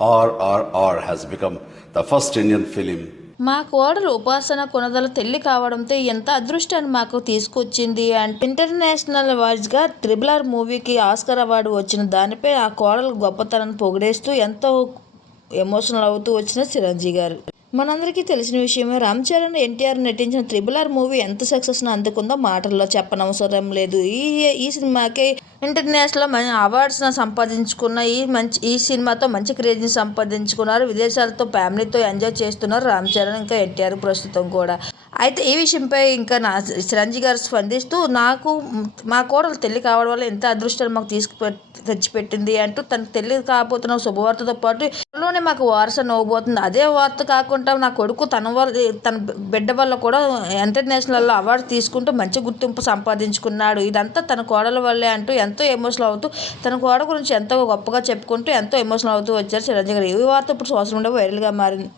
RRR has become the first Indian film. మా కోడలు ఉపాసన కొనదల తల్లి కావడంతో ఎంత అదృష్టాన్ని మాకు తీసుకొచ్చింది అంటే ఇంటర్నేషనల్ అవార్డ్స్గా RRR మూవీకి ఆస్కార్ అవార్డు వచ్చిన దానిపై ఆ కోడలు గొప్పతనాన్ని పొగిడేస్తూ ఎంతో ఎమోషనల్ అవుతూ వచ్చిన చిరంజీవి గారు. మనందరికీ తెలిసిన విషయమే, రామ్ చరణ్ ఎన్టీఆర్ నటించిన RRR మూవీ ఎంత సక్సెస్ను అందుకుందో మాటల్లో చెప్పనవసరం లేదు. ఈ సినిమాకి ఇంటర్నేషనల్ అవార్డ్స్ను సంపాదించుకున్న ఈ సినిమాతో మంచి క్రేజ్ని సంపాదించుకున్నారు. విదేశాలతో ఫ్యామిలీతో ఎంజాయ్ చేస్తున్నారు రామ్ చరణ్ ఇంకా ఎన్టీఆర్ ప్రస్తుతం కూడా. అయితే ఈ విషయంపై ఇంకా చిరంజీవి గారు స్పందిస్తూ, నాకు మా కోడలు తల్లి కావడం వల్ల ఎంత అదృష్టాన్ని మాకు తెచ్చిపెట్టింది అంటూ తన తల్లి కాబోతున్న శుభవార్తతో పాటు త్వరలోనే మాకు వారసుని అవ్వబోతుంది. అదే వార్త కాకుండా నా కొడుకు తన బిడ్డ వల్ల కూడా ఇంటర్నేషనల్ అవార్డు తీసుకుంటూ మంచి గుర్తింపు సంపాదించుకున్నాడు. ఇదంతా తన కోడల వల్లే అంటూ ఎంతో ఎమోషనల్ అవుతూ తన కోడల గురించి ఎంతో గొప్పగా చెప్పుకుంటూ ఎంతో ఎమోషనల్ అవుతూ వచ్చారు చిరంజీవి గారు. ఈ వార్త ఇప్పుడు సోషల్ మీడియా వైరల్గా మారింది.